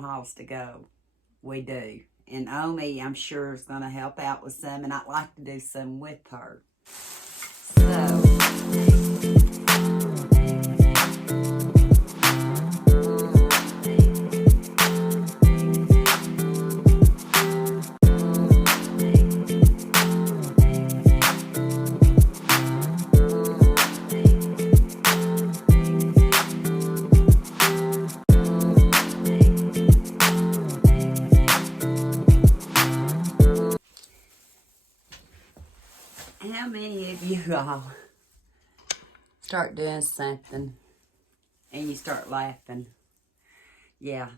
hauls to go. We do. And Omi, I'm sure, is going to help out with some, and I'd like to do some with her. So... How many of you all start doing something and you start laughing? Yeah,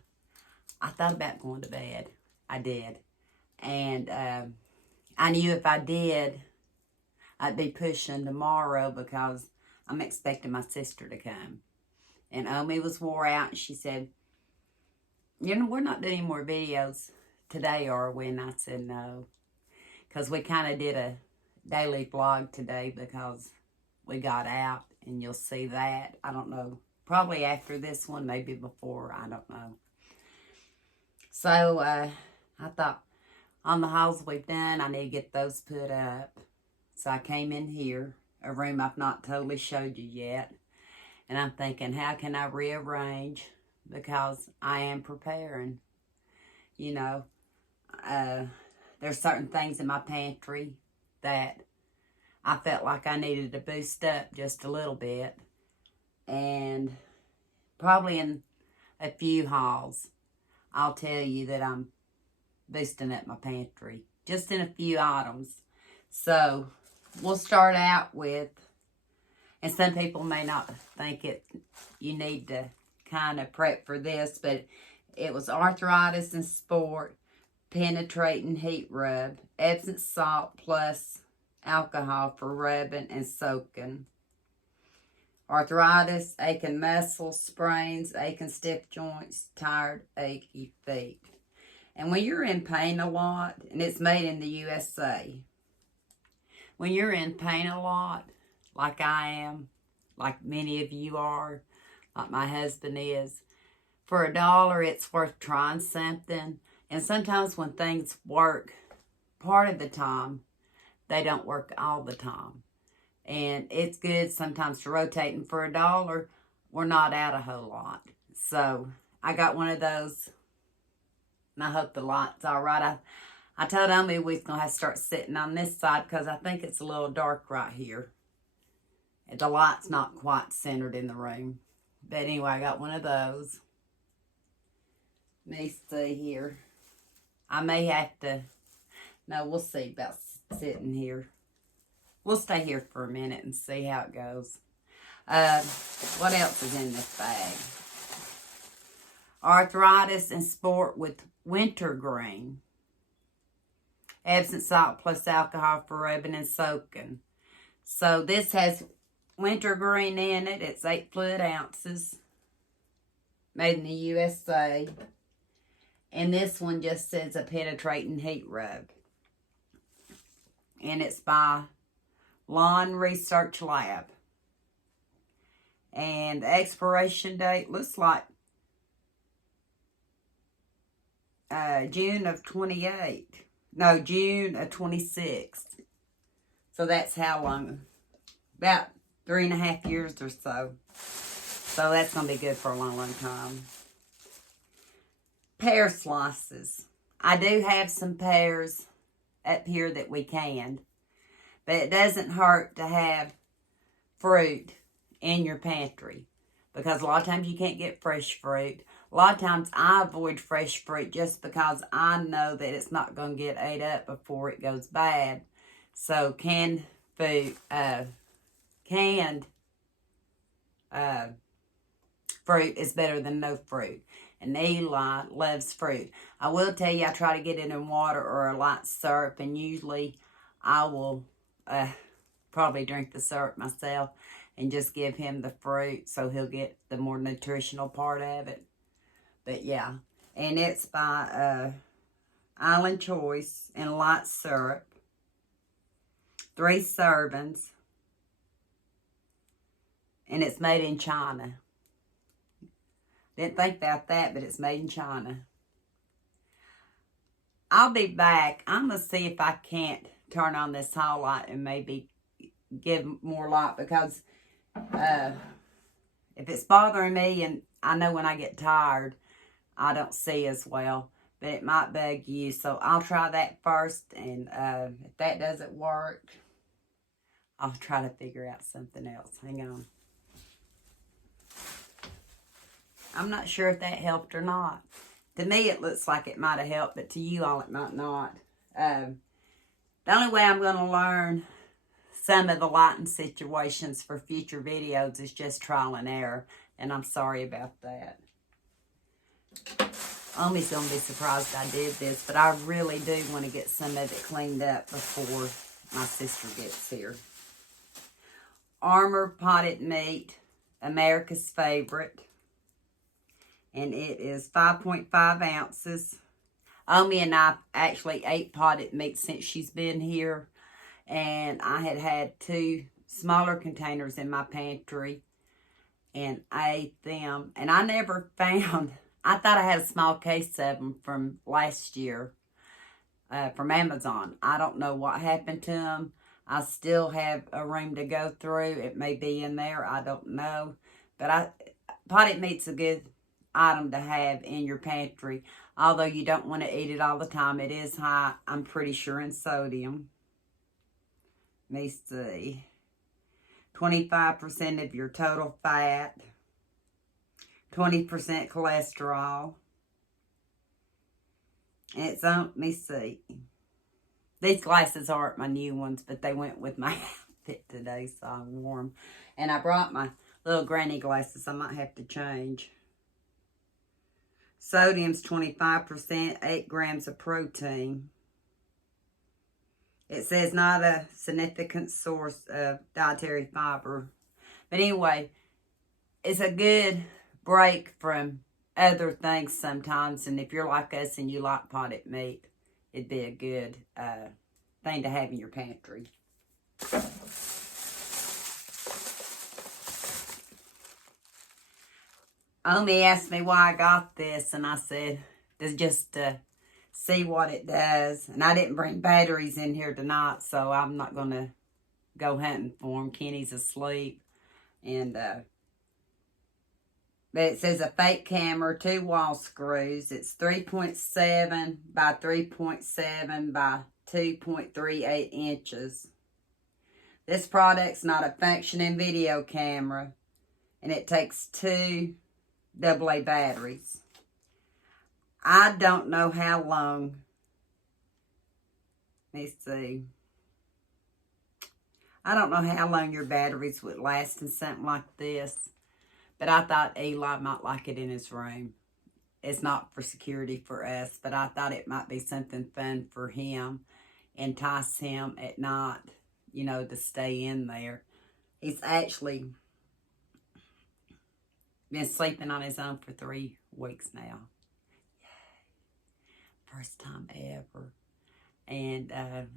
I thought about going to bed. I did. And I knew if I did, I'd be pushing tomorrow because I'm expecting my sister to come. And Omi was wore out, and she said, we're not doing any more videos today, are we? And I said, no. Because we kind of did a daily vlog today because we got out, and you'll see that. I don't know. Probably after this one, maybe before. I don't know. So, I thought, on the hauls we've done, I need to get those put up. So I came in here, a room I've not totally showed you yet. And I'm thinking, how can I rearrange? Because I am preparing. There's certain things in my pantry that I felt like I needed to boost up just a little bit. And probably in a few hauls, I'll tell you that I'm boosting up my pantry. Just in a few items. So, we'll start out with, and some people may not think you need to kind of prep for this, but it was arthritis and sport, penetrating heat rub, Epsom salt plus alcohol for rubbing and soaking. Arthritis, aching muscles, sprains, aching stiff joints, tired, achy feet. And when you're in pain a lot, and it's made in the USA, when you're in pain a lot, like I am, like many of you are, like my husband is, for $1, it's worth trying something. And sometimes when things work part of the time, they don't work all the time. And it's good sometimes to rotate. And for $1, we're not out a whole lot. So I got one of those. And I hope the light's all right. I told Omi we was going to have to start sitting on this side because I think it's a little dark right here. The light's not quite centered in the room. But anyway, I got one of those. Let me see here. I may have to... No, we'll see about sitting here. We'll stay here for a minute and see how it goes. What else is in this bag? Arthritis and sport with wintergreen. Epsom salt plus alcohol for rubbing and soaking. So this has wintergreen in it. It's 8 fluid ounces. Made in the USA. And this one just says a penetrating heat rub. And it's by Lawn Research Lab. And the expiration date looks like June of 28. No, June of 26. So that's how long? About 3.5 years or so. So that's going to be good for a long, long time. Pear slices. I do have some pears up here that we canned. But it doesn't hurt to have fruit in your pantry. Because a lot of times you can't get fresh fruit. A lot of times I avoid fresh fruit just because I know that it's not going to get ate up before it goes bad. So canned food, fruit is better than no fruit. And Eli loves fruit. I will tell you, I try to get it in water or a light syrup. And usually I will probably drink the syrup myself and just give him the fruit so he'll get the more nutritional part of it. But yeah, and it's by Island Choice and light syrup. 3 servings. And it's made in China. Didn't think about that, but it's made in China. I'll be back. I'm going to see if I can't turn on this hall light and maybe give more light, because if it's bothering me, and I know when I get tired, I don't see as well, but it might bug you. So I'll try that first, and if that doesn't work, I'll try to figure out something else. Hang on. I'm not sure if that helped or not. To me, it looks like it might have helped, but to you all, it might not. The only way I'm going to learn some of the lighting situations for future videos is just trial and error, and I'm sorry about that. Omi's going to be surprised I did this, but I really do want to get some of it cleaned up before my sister gets here. Armor potted meat, America's favorite, and it is 5.5 ounces. Omi and I actually ate potted meat since she's been here, and I had 2 smaller containers in my pantry, and I ate them, and I never found, I thought I had a small case of them from last year from Amazon. I don't know what happened to them. I still have a room to go through. It may be in there. I don't know. But potted meat's a good item to have in your pantry. Although you don't want to eat it all the time. It is high, I'm pretty sure, in sodium. Let me see. 25% of your total fat. 20% cholesterol. And it's on, let me see. These glasses aren't my new ones, but they went with my outfit today, so I wore them. And I brought my little granny glasses. I might have to change. Sodium's 25%, 8 grams of protein. It says not a significant source of dietary fiber. But anyway, it's a good break from other things sometimes. And if you're like us and you like potted meat, it'd be a good thing to have in your pantry. Omi asked me why I got this, and I said, just to see what it does. And I didn't bring batteries in here tonight, so I'm not going to go hunting for them. Kenny's asleep. And, but it says a fake camera, 2 wall screws. It's 3.7 by 3.7 by 2.38 inches. This product's not a functioning video camera, and it takes 2 AA batteries. I don't know how long. Let me see. I don't know how long your batteries would last in something like this. But I thought Eli might like it in his room. It's not for security for us, but I thought it might be something fun for him. Entice him at night, you know, to stay in there. He's actually been sleeping on his own for 3 weeks now. Yay. First time ever. And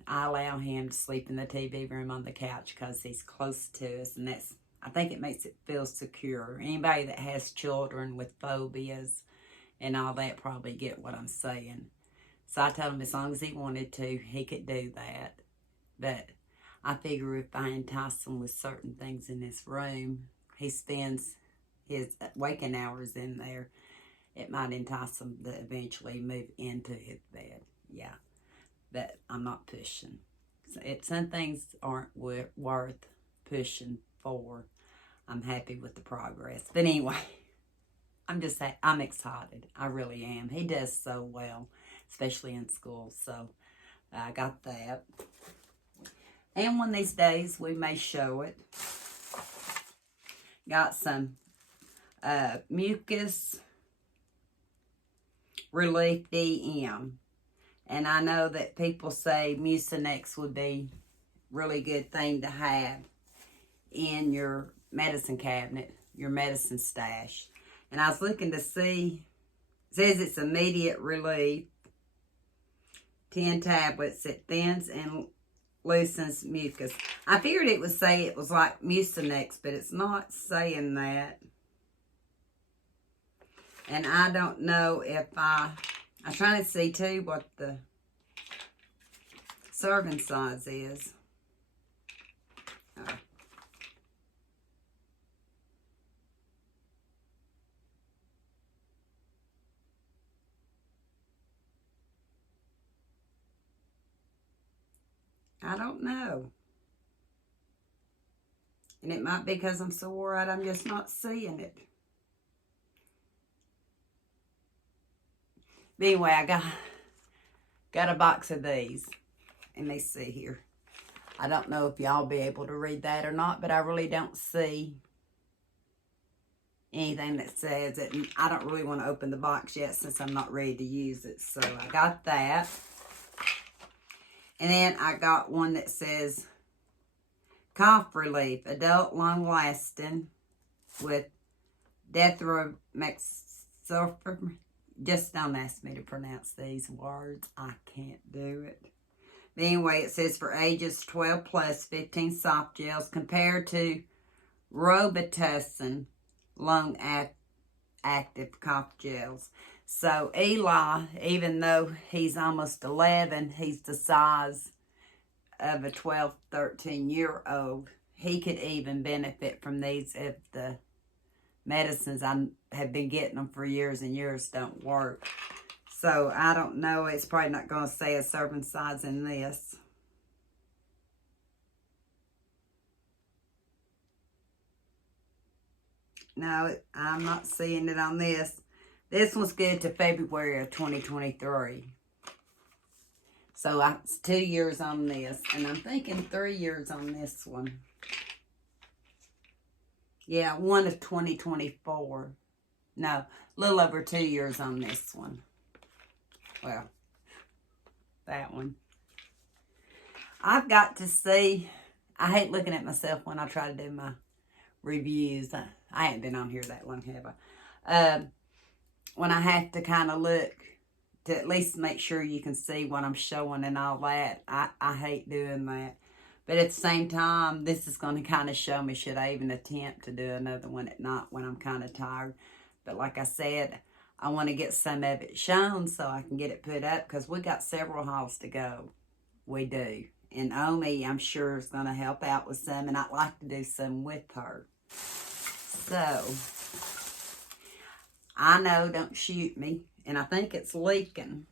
I allow him to sleep in the TV room on the couch because he's close to us. And that's, I think it makes it feel secure. Anybody that has children with phobias and all that probably get what I'm saying. So I told him as long as he wanted to, he could do that. But I figure if I entice him with certain things in his room, he spends his waking hours in there, it might entice him to eventually move into his bed. Yeah, but I'm not pushing. Some things aren't worth pushing for. I'm happy with the progress. But anyway, I'm excited. I really am. He does so well, especially in school. So I got that. And one of these days, we may show it. Got some mucus relief DM. And I know that people say Mucinex would be a really good thing to have in your medicine cabinet, your medicine stash. And I was looking to see, it says it's immediate relief. 10 tablets. It thins and loosens mucus. I figured it would say it was like Mucinex, but it's not saying that. And I don't know if I'm trying to see too what the serving size is. I don't know. And it might be because I'm so wore out, I'm just not seeing it. But anyway, I got a box of these. And let me see here. I don't know if y'all be able to read that or not, but I really don't see anything that says it. And I don't really want to open the box yet since I'm not ready to use it. So I got that. And then I got one that says cough relief, adult long lasting with Decor. Just don't ask me to pronounce these words. I can't do it. But anyway, it says for ages 12 plus, 15 soft gels compared to Robitussin long active cough gels. So Eli, even though he's almost 11, he's the size of a 12, 13-year-old. He could even benefit from these if the medicines I have been getting them for years and years don't work. So I don't know. It's probably not going to say a serving size in this. No, I'm not seeing it on this. This one's good to February of 2023. So it's 2 years on this. And I'm thinking 3 years on this one. Yeah, one of 2024. No, a little over 2 years on this one. Well, that one. I've got to see. I hate looking at myself when I try to do my reviews. I haven't been on here that long, have I? When I have to kind of look to at least make sure you can see what I'm showing and all that. I hate doing that. But at the same time, this is going to kind of show me should I even attempt to do another one at night when I'm kind of tired. But like I said, I want to get some of it shown so I can get it put up because we got several hauls to go. We do. And Omi, I'm sure, is going to help out with some, and I'd like to do some with her. So, I know, don't shoot me. And I think it's leaking.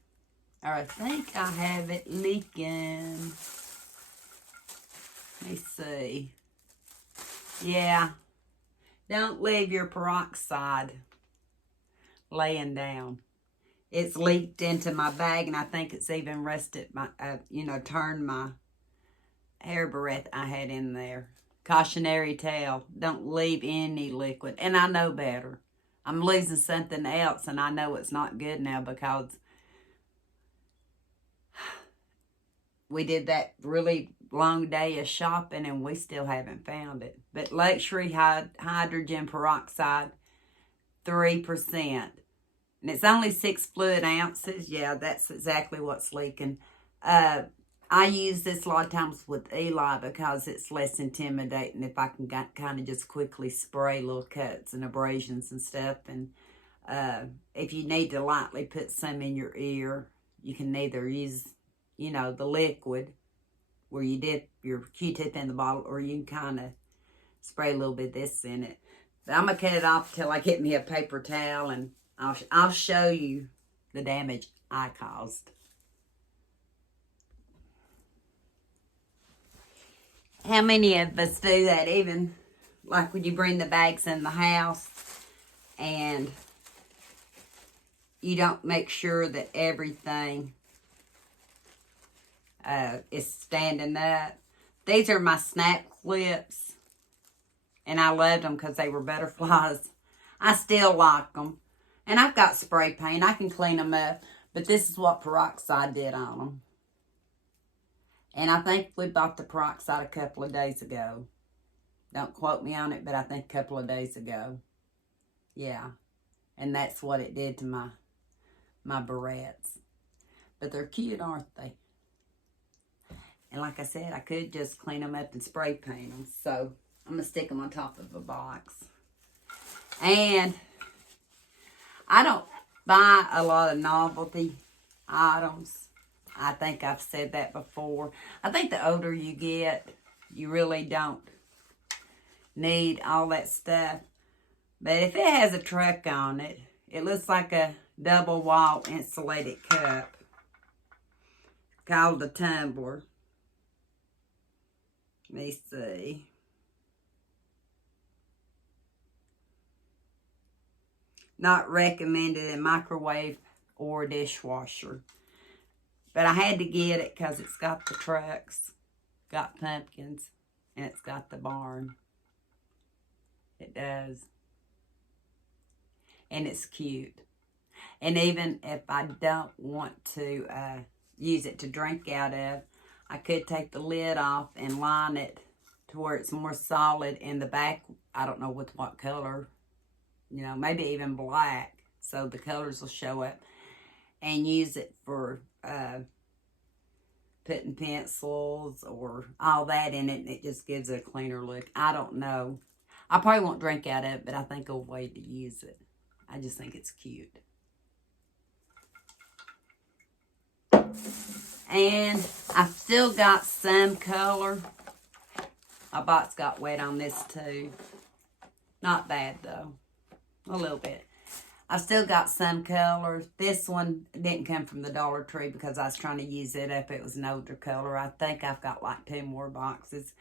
Or I think I have it leaking. Let me see. Yeah. Don't leave your peroxide laying down. It's leaked into my bag, and I think it's even rusted my, turned my hair breath I had in there. Cautionary tale. Don't leave any liquid. And I know better. I'm losing something else, and I know it's not good now because we did that really long day of shopping, and we still haven't found it. But luxury hydrogen peroxide, 3%. And it's only 6 fluid ounces. Yeah, that's exactly what's leaking. I use this a lot of times with Eli because it's less intimidating if I can kind of just quickly spray little cuts and abrasions and stuff. And if you need to lightly put some in your ear, you can either use, the liquid where you dip your Q-tip in the bottle, or you can kind of spray a little bit of this in it. But I'm going to cut it off till I get me a paper towel, and I'll show you the damage I caused. How many of us do that? Even like when you bring the bags in the house and you don't make sure that everything is standing up. These are my snap clips, and I loved them because they were butterflies. I still like them. And I've got spray paint. I can clean them up. But this is what peroxide did on them. And I think we bought the peroxide a couple of days ago. Don't quote me on it, but I think a couple of days ago. Yeah. And that's what it did to my barrettes. But they're cute, aren't they? And like I said, I could just clean them up and spray paint them. So I'm going to stick them on top of a box. And I don't buy a lot of novelty items. I think I've said that before. I think the older you get, you really don't need all that stuff. But if it has a truck on it, it looks like a double wall insulated cup called a tumbler. Let me see. Not recommended in microwave or dishwasher. But I had to get it because it's got the trucks, got pumpkins, and it's got the barn. It does. And it's cute. And even if I don't want to use it to drink out of, I could take the lid off and line it to where it's more solid in the back. I don't know with what color. You know, maybe even black. So the colors will show up. And use it for putting pencils or all that in it. And it just gives it a cleaner look. I don't know. I probably won't drink out of it, but I think a way to use it. I just think it's cute. And I've still got some color. My box got wet on this too. Not bad though. A little bit. I've still got some color. This one didn't come from the Dollar Tree because I was trying to use it up. It was an older color. I think I've got like 2 more boxes.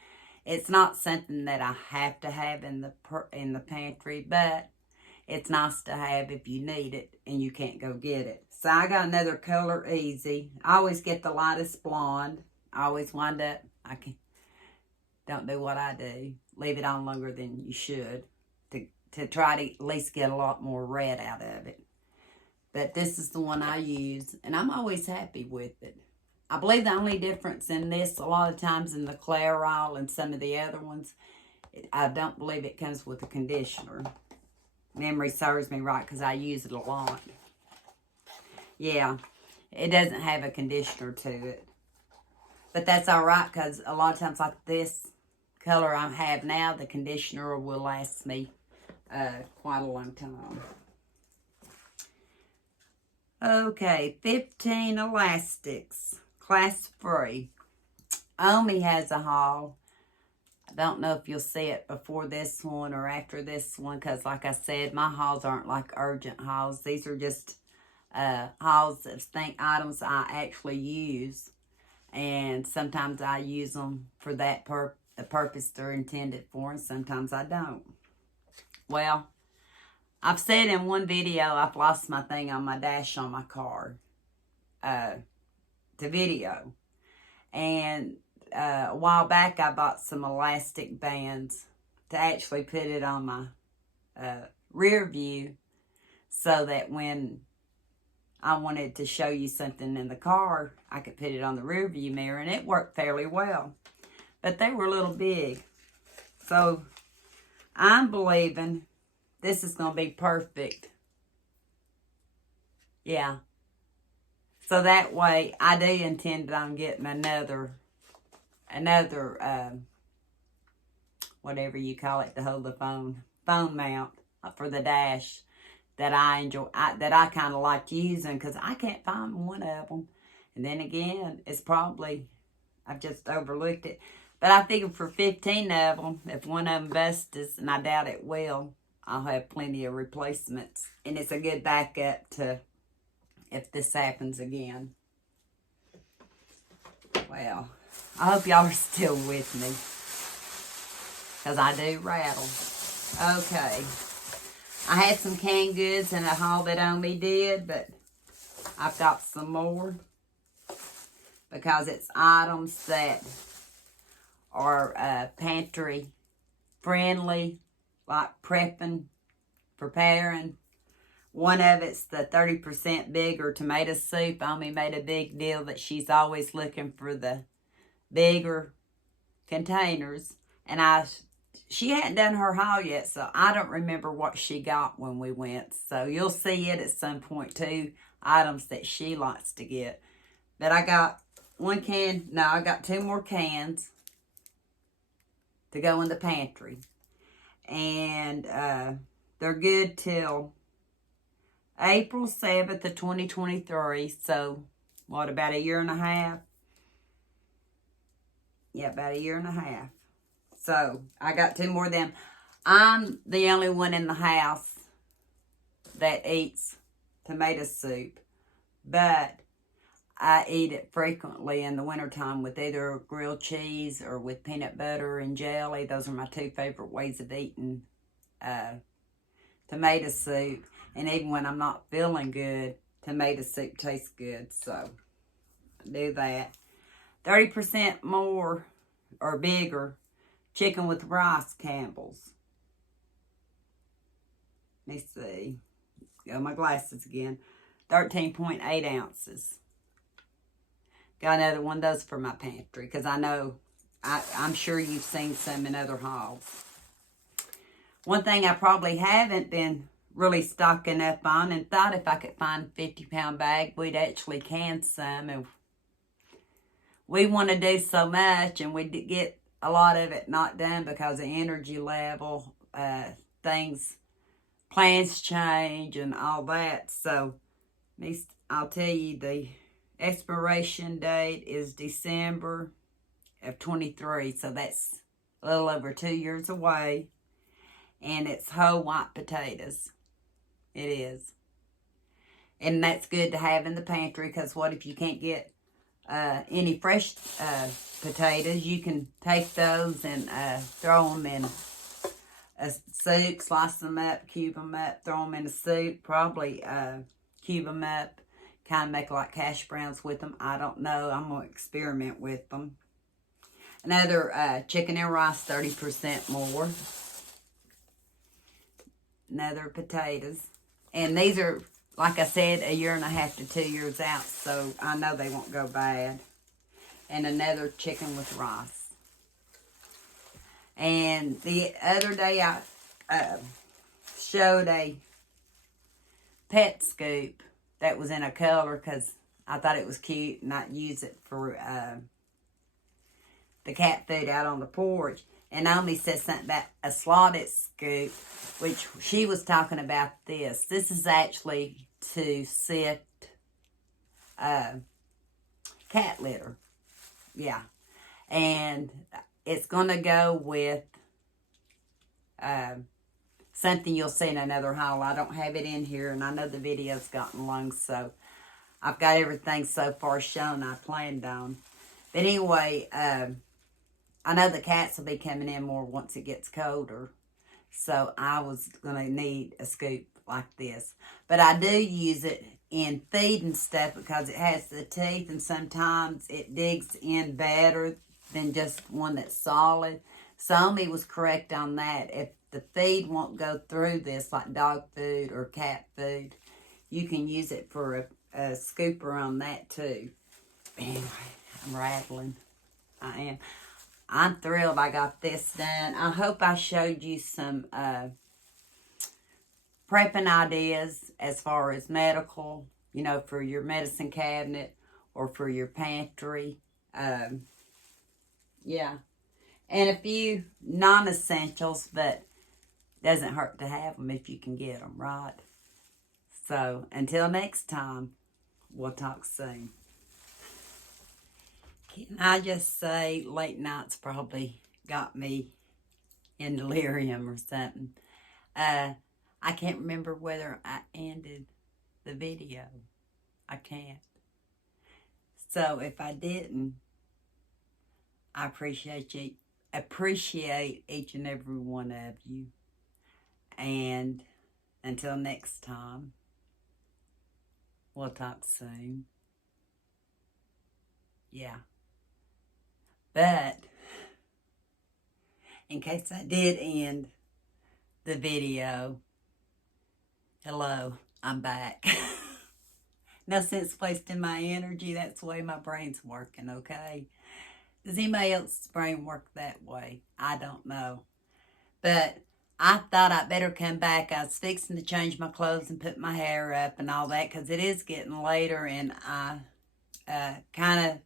It's not something that I have to have in the pantry, but it's nice to have if you need it and you can't go get it. So I got another color easy. I always get the lightest blonde. I always wind up, don't do what I do. Leave it on longer than you should to try to at least get a lot more red out of it. But this is the one I use, and I'm always happy with it. I believe the only difference in this, a lot of times in the Clairol and some of the other ones, I don't believe it comes with a conditioner. Memory serves me right because I use it a lot. Yeah, it doesn't have a conditioner to it. But that's all right because a lot of times like this color I have now, the conditioner will last me quite a long time. Okay, 15 elastics, class free. Omi has a haul. I don't know if you'll see it before this one or after this one because like I said, my hauls aren't like urgent hauls. These are just hauls of items I actually use. And sometimes I use them for the purpose they're intended for, and sometimes I don't. Well, I've said in one video I've lost my thing on my dash on my car to video. And a while back I bought some elastic bands to actually put it on my rear view so that when I wanted to show you something in the car, I could put it on the rear view mirror, and it worked fairly well. But they were a little big. So I'm believing this is going to be perfect. Yeah. So that way, I do intend on getting another, whatever you call it, to hold the phone mount for the dash that I enjoy, that I kind of like using because I can't find one of them. And then again, it's probably, I've just overlooked it. But I figure for 15 of them, if one of them busts, and I doubt it will, I'll have plenty of replacements. And it's a good backup to if this happens again. Well, I hope y'all are still with me, because I do rattle. Okay. I had some canned goods in a haul that Omi did, but I've got some more because it's items that are pantry friendly, like prepping, preparing. One of it's the 30% bigger tomato soup. Omi made a big deal that she's always looking for the bigger containers. And she hadn't done her haul yet, so I don't remember what she got when we went. So you'll see it at some point too, items that she likes to get. But I got I got 2 more cans to go in the pantry. And they're good till April 7th of 2023. So, what, about a year and a half? Yeah, about a year and a half. So, I got 2 more of them. I'm the only one in the house that eats tomato soup. But I eat it frequently in the wintertime with either grilled cheese or with peanut butter and jelly. Those are my 2 favorite ways of eating tomato soup. And even when I'm not feeling good, tomato soup tastes good. So, do that. 30% more or bigger chicken with rice Campbell's. Let me see. Got my glasses again. 13.8 ounces. Got another one of those for my pantry because I know, I'm sure you've seen some in other hauls. One thing I probably haven't been really stocking up on and thought if I could find a 50-pound bag, we'd actually can some. And we want to do so much and we get a lot of it not done because of energy level, plans change and all that. So I'll tell you, the expiration date is December of 23. So that's a little over 2 years away. And it's whole white potatoes. It is. And that's good to have in the pantry because what if you can't get any fresh potatoes? You can take those and throw them in a soup, slice them up, cube them up, throw them in a soup, probably cube them up, kind of make like hash browns with them. I don't know. I'm going to experiment with them. Another chicken and rice, 30% more. Another potatoes. And these are, like I said, a year and a half to 2 years out, so I know they won't go bad. And another chicken with rice. And the other day I showed a pet scoop that was in a color because I thought it was cute and I'd use it for the cat food out on the porch. And Naomi said something about a slotted scoop, which she was talking about this. This is actually to sift cat litter. Yeah. And it's going to go with something you'll see in another haul. I don't have it in here, and I know the video's gotten long, so I've got everything so far shown I planned on. But anyway, I know the cats will be coming in more once it gets colder. So I was going to need a scoop like this. But I do use it in feeding stuff because it has the teeth and sometimes it digs in better than just one that's solid. Somi was correct on that. If the feed won't go through this, like dog food or cat food, you can use it for a scooper on that too. Anyway, I'm rattling. I am. I'm thrilled I got this done. I hope I showed you some prepping ideas as far as medical, you know, for your medicine cabinet or for your pantry. Yeah. And a few non-essentials, but doesn't hurt to have them if you can get them, right? So, until next time, we'll talk soon. Can I just say late nights probably got me in delirium or something. I can't remember whether I ended the video. I can't. So if I didn't, I appreciate each and every one of you. And until next time, we'll talk soon. Yeah. But in case I did end the video, hello, I'm back. No sense wasting my energy. That's the way my brain's working, okay? Does anybody else's brain work that way? I don't know. But I thought I'd better come back. I was fixing to change my clothes and put my hair up and all that because it is getting later, and I kind of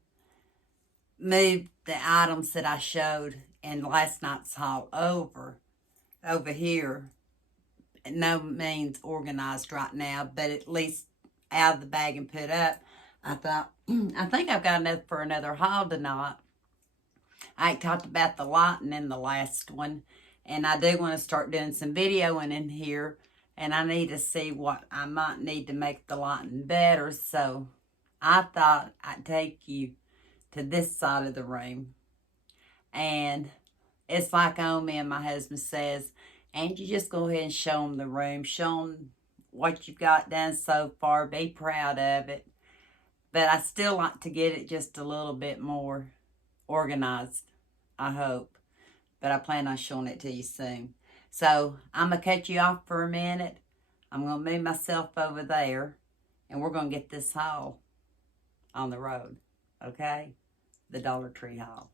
moved the items that I showed in last night's haul over here no means organized right now, but at least out of the bag and put up. I thought, I think I've got enough for another haul tonight. I talked about the lighting in the last one, and I do want to start doing some videoing in here, and I need to see what I might need to make the lighting better. So I thought I'd take you to this side of the room, and it's like me and my husband says, and you just go ahead and show them the room, show them what you've got done so far, be proud of it. But I still like to get it just a little bit more organized, I hope. But I plan on showing it to you soon. So I'm going to cut you off for a minute. I'm going to move myself over there, and we're going to get this haul on the road, okay? The Dollar Tree haul.